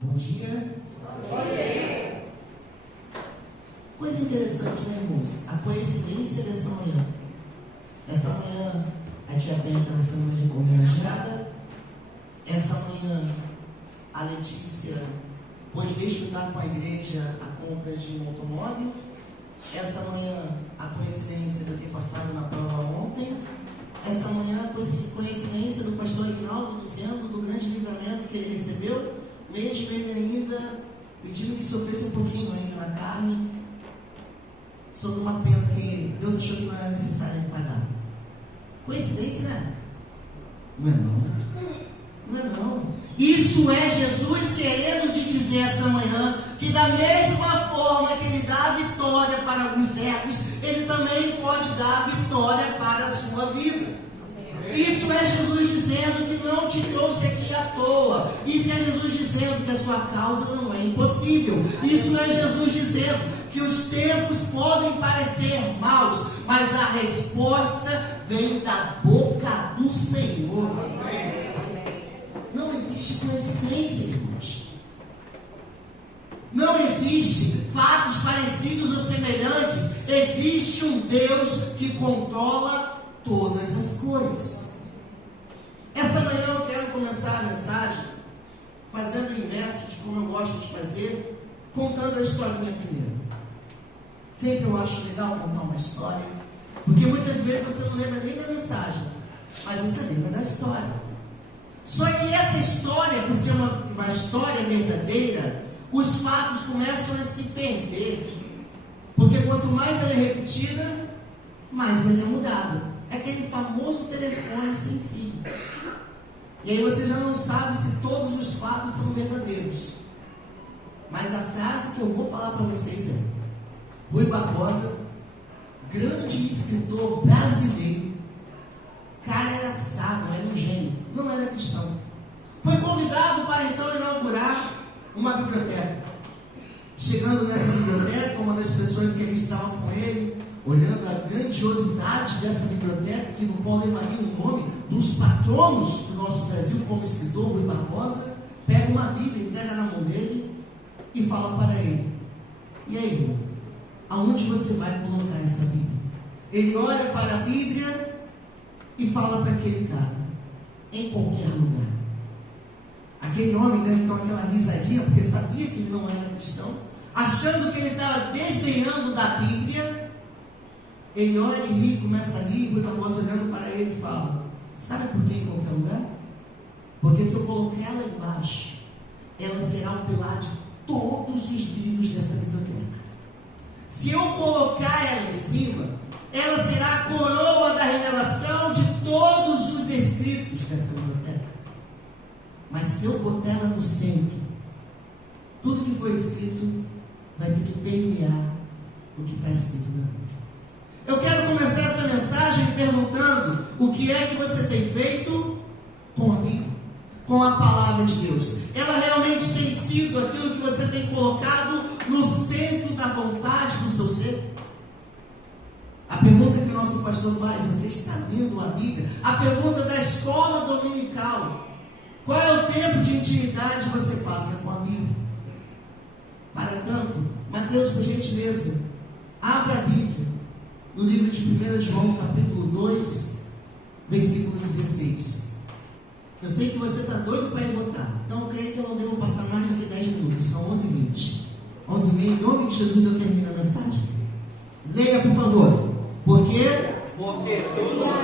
Bom dia. Bom dia. Coisa interessante, né, irmãos? A coincidência dessa manhã. Essa manhã, a tia Penha estava sendo hoje homenageada. Essa manhã, a Letícia pôde desfrutar com a igreja a compra de um automóvel. Essa manhã, a coincidência de eu ter passado na prova ontem. Essa manhã, a coincidência do pastor Aguinaldo dizendo do grande livramento que ele recebeu, mesmo ele ainda pedindo que sofresse um pouquinho ainda na carne, sobre uma pena que Deus achou que não era necessário ele pagar. Coincidência, né? Não é não. Não é não. Isso é Jesus querendo te dizer essa manhã que da mesma forma que Ele dá a vitória para alguns servos, Ele também pode dar a vitória para a sua vida. Isso é Jesus dizendo que não te trouxe aqui à toa. Isso é Jesus dizendo que a sua causa não é impossível. Isso é Jesus dizendo que os tempos podem parecer maus, mas a resposta vem da boca do Senhor. Não existe coincidência, irmãos. Não existe fatos parecidos ou semelhantes. Existe um Deus que controla todas as coisas. Essa manhã eu quero começar a mensagem fazendo o inverso de como eu gosto de fazer, contando a historinha primeiro. Sempre eu acho legal contar uma história, porque muitas vezes você não lembra nem da mensagem, mas você lembra da história. Só que essa história, por ser uma história verdadeira, os fatos começam a se perder. Porque quanto mais ela é repetida, mais ela é mudada. É aquele famoso telefone sem fio. E aí você já não sabe se todos os fatos são verdadeiros. Mas a frase que eu vou falar para vocês é: Rui Barbosa, grande escritor brasileiro, cara era sábio, era um gênio, não era cristão. Foi convidado para então inaugurar uma biblioteca. Chegando nessa biblioteca, uma das pessoas que ali estavam com ele, olhando a grandiosidade dessa biblioteca, que no qual levaria o nome dos patronos do nosso Brasil como escritor, Rui Barbosa, pega uma Bíblia, entrega na mão dele e fala para ele: e aí, irmão, aonde você vai colocar essa Bíblia? Ele olha para a Bíblia e fala para aquele cara: em qualquer lugar. Aquele homem deu então aquela risadinha, porque sabia que ele não era cristão, achando que ele estava desdenhando da Bíblia. Ele olha e ri, começa a rir. Rui Barbosa olhando para ele fala: sabe por que em qualquer lugar? Porque se eu colocar ela embaixo, ela será o pilar de todos os livros dessa biblioteca. Se eu colocar ela em cima, ela será a coroa da revelação de todos os escritos dessa biblioteca. Mas se eu botar ela no centro, tudo que foi escrito vai ter que permear o que está escrito na Bíblia. Eu quero começar essa mensagem perguntando: o que é que você tem feito com a Bíblia, com a palavra de Deus? Ela realmente tem sido aquilo que você tem colocado no centro da vontade do seu ser? A pergunta que o nosso pastor faz: você está lendo a Bíblia? A pergunta da escola dominical: qual é o tempo de intimidade que você passa com a Bíblia? Para tanto, Mateus, por gentileza, abre a Bíblia no livro de 1 João, capítulo 2, versículo 16. Eu sei que você está doido para ir votar, então eu creio que eu não devo passar mais do que 10 minutos, são 11h20. 11h30, em nome de Jesus eu termino a mensagem. Leia, por favor. Porque tudo... Não.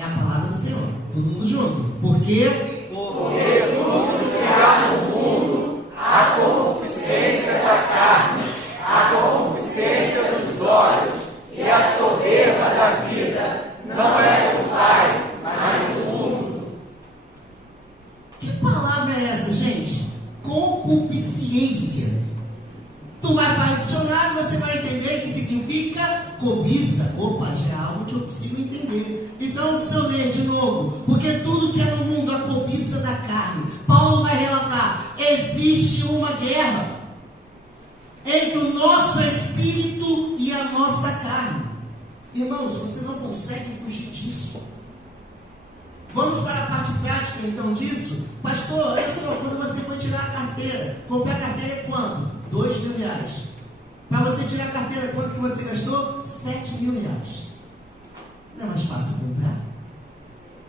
É a palavra do Senhor. Todo mundo junto. Porque tudo que há no mundo, a concupiscência da carne, a concupiscência dos olhos e a soberba da vida, não é do Pai, mas do mundo. Que palavra é essa, gente? Concupiscência. Tu vai para o dicionário, você vai entender que significa cobiça. Opa, já é algo que eu consigo entender. Então, se eu ler de novo: porque tudo que é no mundo, a cobiça da carne. Paulo vai relatar: existe uma guerra entre o nosso espírito e a nossa carne. Irmãos, você não consegue fugir disso. Vamos para a parte prática então disso? Pastor, olha só, quando você foi tirar a carteira, comprar a carteira é quanto? R$2.000. Para você tirar a carteira, quanto que você gastou? R$7.000. Não é mais fácil comprar?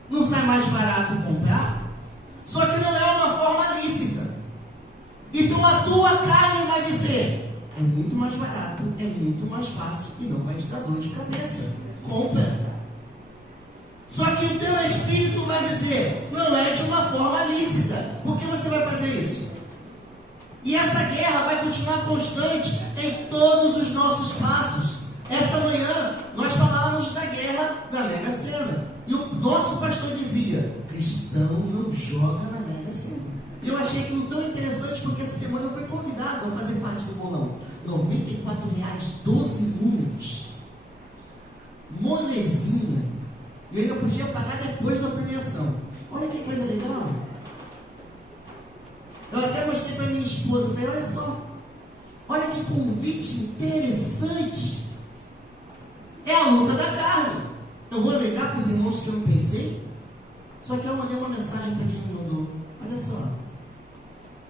Não sai mais barato comprar? Só que não é uma forma lícita. Então a tua carne vai dizer, é muito mais barato, é muito mais fácil e não vai te dar dor de cabeça. Compra. Só que o teu espírito vai dizer, não é de uma forma lícita. Por que você vai fazer isso? E essa guerra vai continuar constante em todos os nossos passos. Essa manhã nós falávamos da guerra da Mega Sena. E o nosso pastor dizia, cristão não joga na Mega Sena. E eu achei aquilo tão interessante porque essa semana eu fui convidado a fazer parte do bolão. R$94, 12 números. Molezinha. E eu ainda podia pagar depois da premiação. Olha que coisa legal. Eu até mostrei para minha esposa. Falei, olha só. Olha que convite interessante. É a luta da carne. Eu vou ligar para os irmãos que eu não pensei. Só que eu mandei uma mensagem para quem me mandou. Olha só.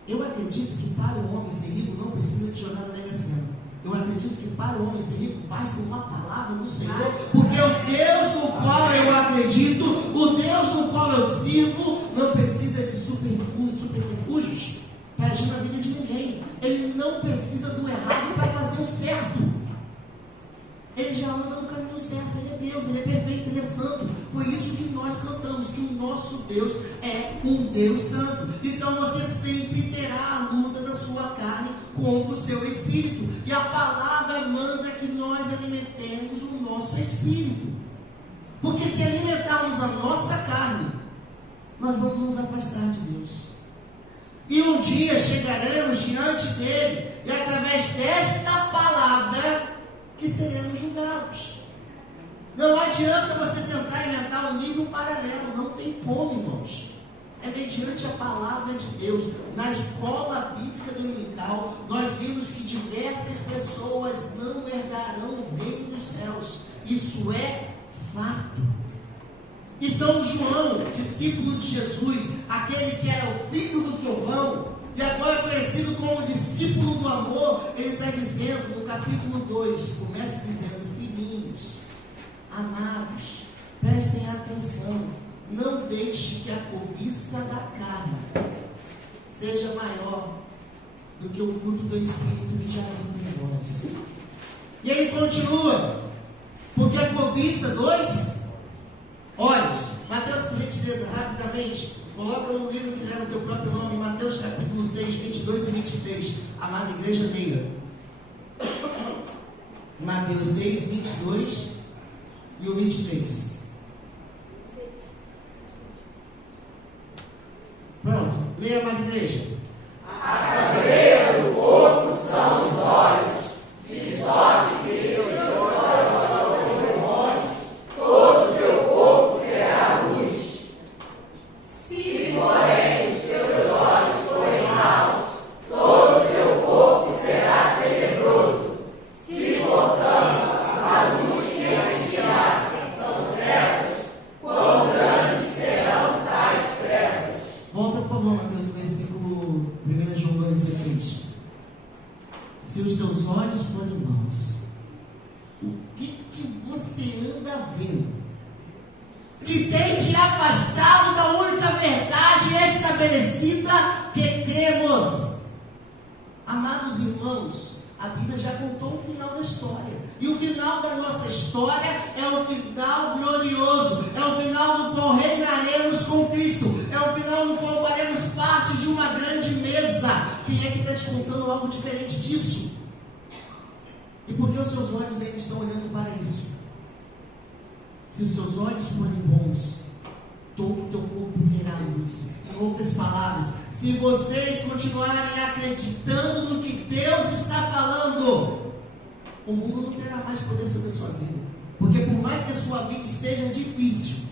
Eu acredito que para o homem ser rico não precisa de jogar na Mega Sena. Eu acredito que para o homem ser rico basta uma palavra do Senhor, porque o Deus no qual eu acredito, o Deus no qual eu sirvo, não precisa de subterfúgios para agir na vida de ninguém. Ele não precisa do errado para fazer o certo. Ele já anda no caminho certo, ele é Deus, ele é perfeito, ele é santo. Foi isso que nós cantamos, que o nosso Deus é um Deus santo. Então você sempre terá a luta da sua carne contra o seu espírito. E a palavra manda que nós alimentemos o nosso espírito. Porque se alimentarmos a nossa carne, nós vamos nos afastar de Deus. E um dia chegaremos diante dele, e através desta palavra que seremos julgados. Não adianta você tentar inventar um nível paralelo, não tem como, irmãos. É mediante a palavra de Deus. Na escola bíblica dominical, nós vimos que diversas pessoas não herdarão o reino dos céus. Isso é fato. Então João, discípulo de Jesus, aquele que era o filho do trovão, e agora conhecido como discípulo do amor, ele está dizendo no capítulo 2, começa dizendo, filhinhos, amados, prestem atenção, não deixe que a cobiça da carne seja maior do que o fruto do Espírito que já habita em nós. E ele continua, porque a cobiça, 2 olhos. Mateus, por gentileza, rapidamente, coloca um livro que leva o teu próprio nome, Mateus capítulo 6, 22 e 23. Amada igreja, leia. Mateus 6, 22 e o 23. Pronto, leia, amada igreja. A candeia do corpo são os olhos, de sorte que se os teus olhos forem bons, todo o teu corpo será luz. Se, porém, os teus olhos forem maus, todo o teu corpo será tenebroso. Se, portanto, a luz que em ti nasce são trevas, quão grandes serão tais trevas. Volta, por favor, Mateus, o versículo 1 João 2,16. Se os teus olhos forem maus, o que você anda vendo? Que tem te afastado da única verdade estabelecida que cremos. Amados irmãos, a Bíblia já contou o final da história. E o final da nossa história é um final glorioso. É o final no qual reinaremos com Cristo. É o final no qual faremos parte de uma grande mesa. Quem é que está te contando algo diferente disso? E por que os seus olhos ainda estão olhando para isso? Se os seus olhos forem bons, todo o teu corpo terá luz. Em outras palavras, se vocês continuarem acreditando no que Deus está falando, o mundo não terá mais poder sobre a sua vida. Porque por mais que a sua vida esteja difícil,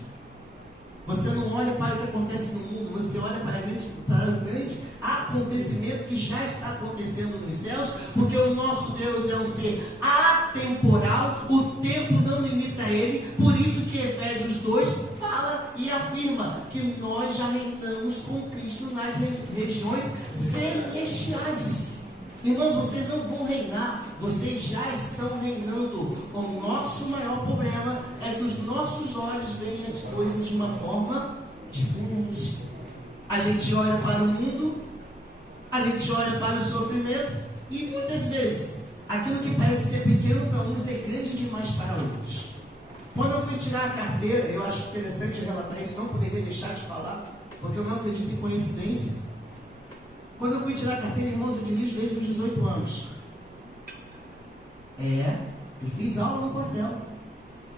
você não olha para o que acontece no mundo, você olha para o grande acontecimento que já está acontecendo nos céus, porque o nosso Deus é um ser atemporal, o tempo não limita ele. Por isso que Efésios 2 fala e afirma: nas regiões celestiais. Irmãos, vocês não vão reinar, vocês já estão reinando. O nosso maior problema é que os nossos olhos veem as coisas de uma forma diferente. A gente olha para o mundo, a gente olha para o sofrimento, e muitas vezes aquilo que parece ser pequeno para uns é grande demais para outros. Quando eu fui tirar a carteira, eu acho interessante relatar isso, não poderia deixar de falar, porque eu não acredito em coincidência. Quando eu fui tirar a carteira, irmãos, eu dirijo desde os 18 anos. Eu fiz aula no quartel.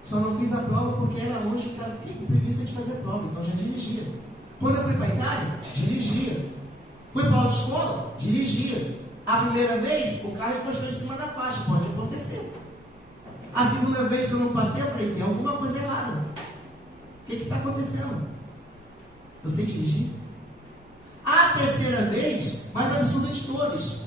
Só não fiz a prova porque era longe e ficava com preguiça de fazer prova, então já dirigia. Quando eu fui para a Itália, dirigia. Fui para a autoescola, dirigia. A primeira vez, o carro encostou em cima da faixa, pode acontecer. A segunda vez que eu não passei, eu falei, tem alguma coisa errada. O que está acontecendo? Eu sei dirigir. A terceira vez, mais absurda de todas,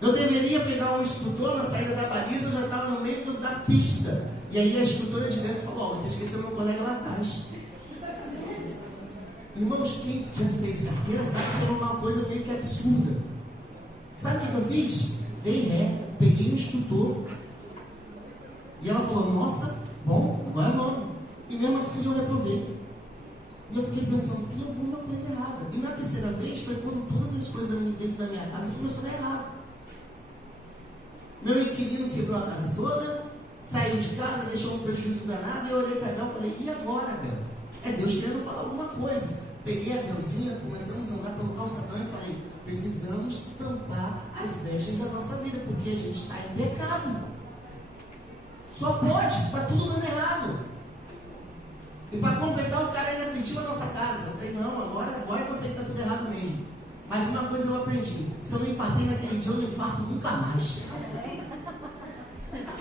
eu deveria pegar um instrutor na saída da baliza, eu já estava no meio da pista. E aí a instrutora de dentro falou, você esqueceu meu colega lá atrás. Irmãos, quem já fez carteira sabe que isso é uma coisa meio que absurda. Sabe o que eu fiz? Dei ré, peguei um instrutor. E ela falou, nossa, bom, agora vamos. E mesmo assim eu reprovei. E eu fiquei pensando, tem alguma coisa errada. E na terceira vez foi quando todas as coisas dentro da minha casa começaram a dar errado. Meu inquilino quebrou a casa toda, saiu de casa, deixou um prejuízo danado, e eu olhei para a Bel e falei, e agora, Bel? É Deus querendo falar alguma coisa. Peguei a Belzinha, começamos a andar pelo calçadão e falei, precisamos tampar as brechas da nossa vida, porque a gente está em pecado. Só pode, está tudo dando errado. E para completar, o cara ainda pediu a nossa casa. Eu falei, não, agora eu sei que está tudo errado mesmo. Mas uma coisa eu aprendi, se eu não infartei naquele dia, eu não infarto nunca mais.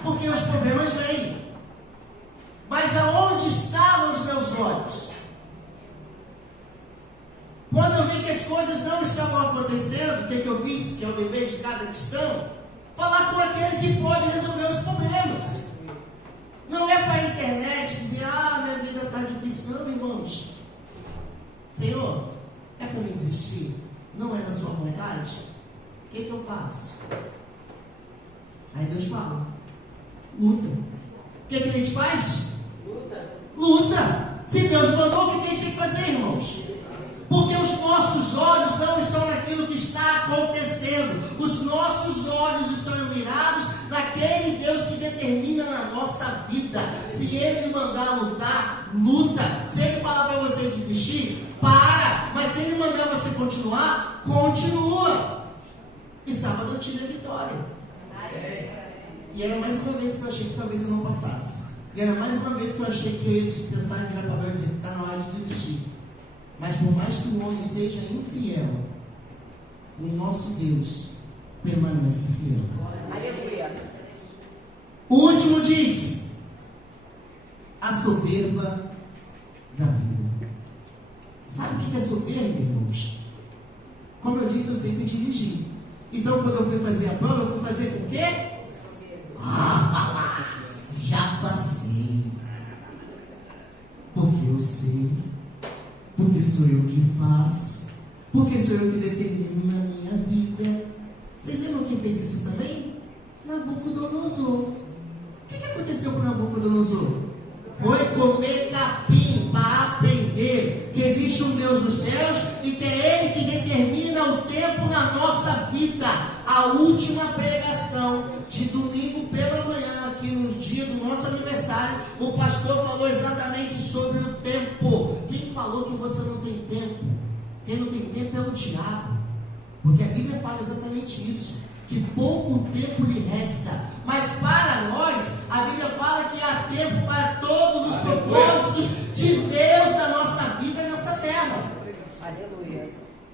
Porque os problemas vêm. Mas aonde estavam os meus olhos? Quando eu vi que as coisas não estavam acontecendo, o que eu fiz? Que é o dever de cada cristão? Falar com aquele que pode resolver os problemas. Não é para a internet dizer, minha vida está difícil. Não, irmãos. Senhor, é para mim desistir? Não é da sua vontade? O que eu faço? Aí Deus fala, luta. O que a gente faz? Luta. Se Deus mandou, o que a gente tem que fazer, irmãos? Porque os nossos olhos não estão naquilo que está acontecendo. Os nossos olhos estão mirados naquele Deus que determina na nossa vida. Se Ele mandar lutar, luta. Se Ele falar para você desistir, para. Mas se Ele mandar você continuar, continua. E sábado eu tive a vitória. E era mais uma vez que eu achei que talvez eu não passasse. E era mais uma vez que eu achei que eu ia pensar em virar para Deus e dizer que está na hora de desistir. Mas por mais que o homem seja infiel, o nosso Deus permanece fiel. Aleluia. O último diz, a soberba da vida. Sabe o que é soberba, irmãos? Como eu disse, eu sempre dirigi. Então quando eu fui fazer a prova, eu fui fazer com o quê? Já passei. Porque eu sei. Porque sou eu que faço. Porque sou eu que determino na minha vida. Vocês lembram quem fez isso também? Nabucodonosor. O que aconteceu com Nabucodonosor? Foi comer capim para aprender que existe um Deus dos céus e que é Ele que determina o tempo na nossa vida. A última pregação de domingo pela manhã, aqui no dia do nosso aniversário, o pastor falou exatamente sobre o tempo. Quem falou que você não tem tempo? Quem não tem tempo é o diabo. Porque a Bíblia fala exatamente isso, que pouco tempo lhe resta. Mas para nós, a Bíblia fala que há tempo para todos os propósitos de Deus na nossa vida e nessa terra. Aleluia.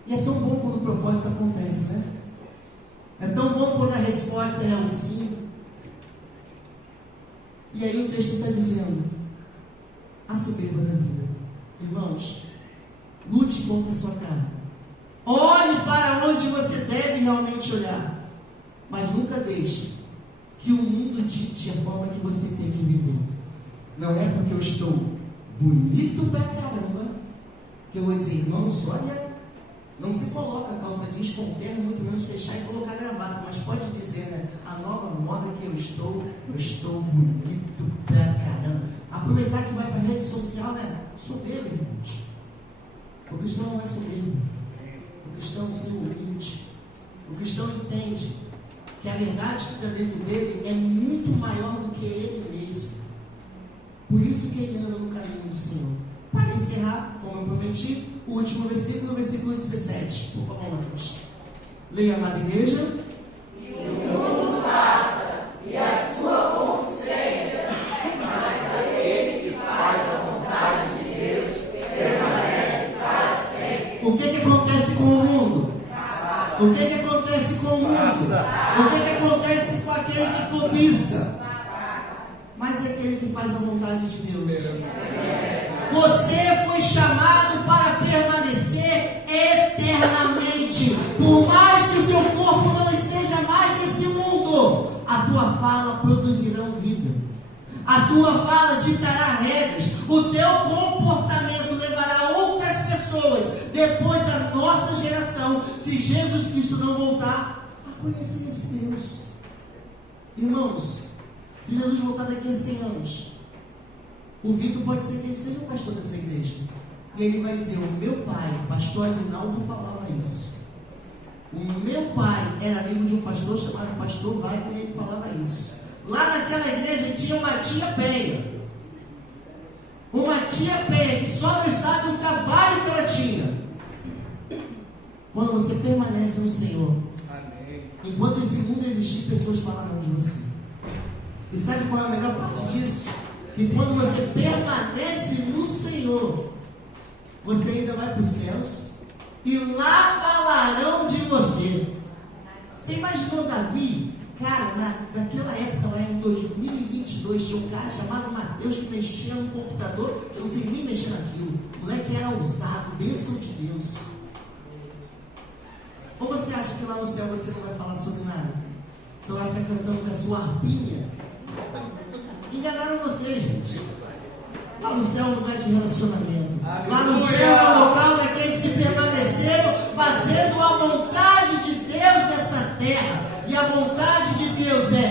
E é tão bom quando o propósito acontece, né? É tão bom quando a resposta é um sim. E aí o texto está dizendo, a soberba da vida. Irmãos, lute contra a sua carne. Olhe para onde você deve realmente olhar. Mas nunca deixe que o mundo dite a forma que você tem que viver. Não é porque eu estou bonito pra caramba que eu vou dizer, irmãos, olha, Não se coloca calça jeans com terno, muito menos fechar e colocar gravata, mas pode dizer, né? A nova moda que eu estou bonito pra caramba. Aproveitar que vai para a rede social, né? Soberbo, irmãos. O cristão não é soberbo. O cristão é seu humilde. O cristão entende que a verdade que está dentro dele é muito maior do que ele mesmo. Por isso que ele anda no caminho do Senhor. Para encerrar, como eu prometi, o último versículo, o versículo 17. Por favor, Mateus. Leia, amada igreja. E o mundo passa, e a sua concupiscência, mas aquele que faz a vontade de Deus permanece para sempre. O que acontece com o mundo? O que acontece com o mundo? O que acontece com aquele que cobiça? Mas é aquele que faz a vontade de Deus. Você foi chamado para permanecer eternamente. Por mais que o seu corpo não esteja mais nesse mundo, a tua fala produzirá vida. A tua fala ditará regras. O teu comportamento levará outras pessoas, depois da nossa geração, se Jesus Cristo não voltar, a conhecer esse Deus. Irmãos, se Jesus voltar daqui a 100 anos, o Vitor pode ser que ele seja o pastor dessa igreja. E ele vai dizer: o meu pai, pastor Aguinaldo, falava isso. O meu pai era amigo de um pastor chamado pastor Wagner, e ele falava isso. Lá naquela igreja tinha uma tia Penha. Uma tia Penha que só Deus sabe o trabalho que ela tinha. Quando você permanece no Senhor, amém. Enquanto esse mundo existir, pessoas falarão de você. E sabe qual é a melhor parte disso? Que quando você permanece no Senhor, você ainda vai para os céus e lá falarão de você. Você imaginou Davi? Cara, naquela época, lá em 2022, tinha um cara chamado Mateus que mexia no computador. Eu não sei nem mexer naquilo. O moleque era ousado, bênção de Deus. Ou você acha que lá no céu você não vai falar sobre nada? Só vai ficar cantando com a sua harpinha? Enganaram você, gente. Lá no céu é um lugar de relacionamento. Lá no céu é o local daqueles que permaneceram fazendo a vontade de Deus nessa terra. E a vontade de Deus é